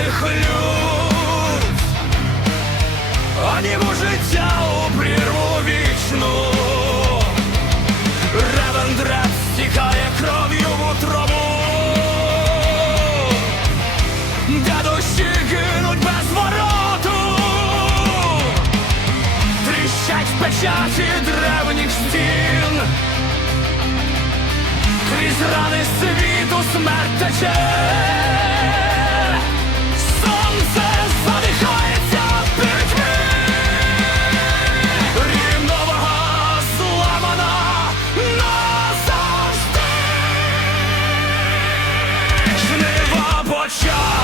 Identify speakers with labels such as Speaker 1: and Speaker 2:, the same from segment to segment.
Speaker 1: чистых люд Аніму життя у прірву вічну. Ревендрат стікає кров'ю в утробу. Де душі гинуть без вороту. Тріщать в печаті древніх стін. Крізь рани світу смерть тече. shot.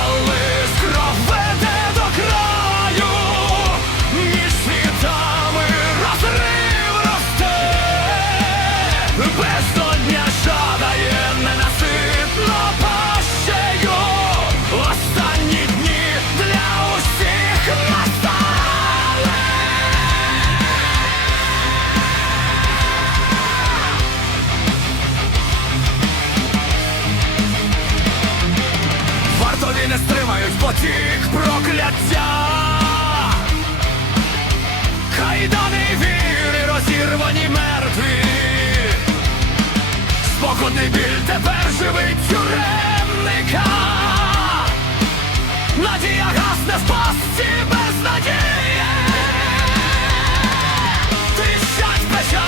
Speaker 1: потік прокляття, Кайдани віри, розірвані мертві, спокотний біль тепер живить тюремника, надія гасне в пастці без надії, тріщать печаль.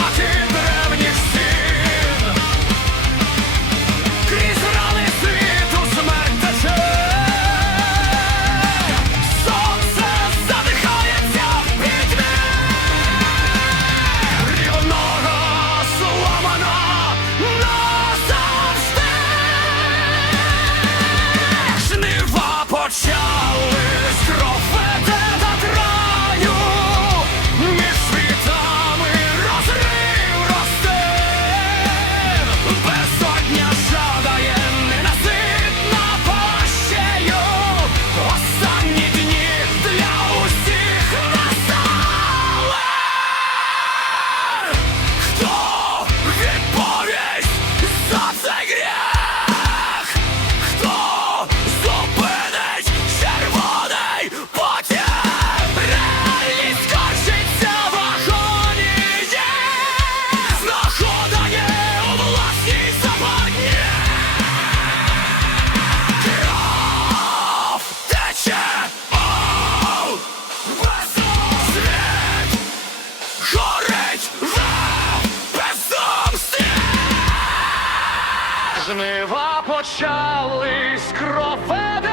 Speaker 1: жнива почались крове.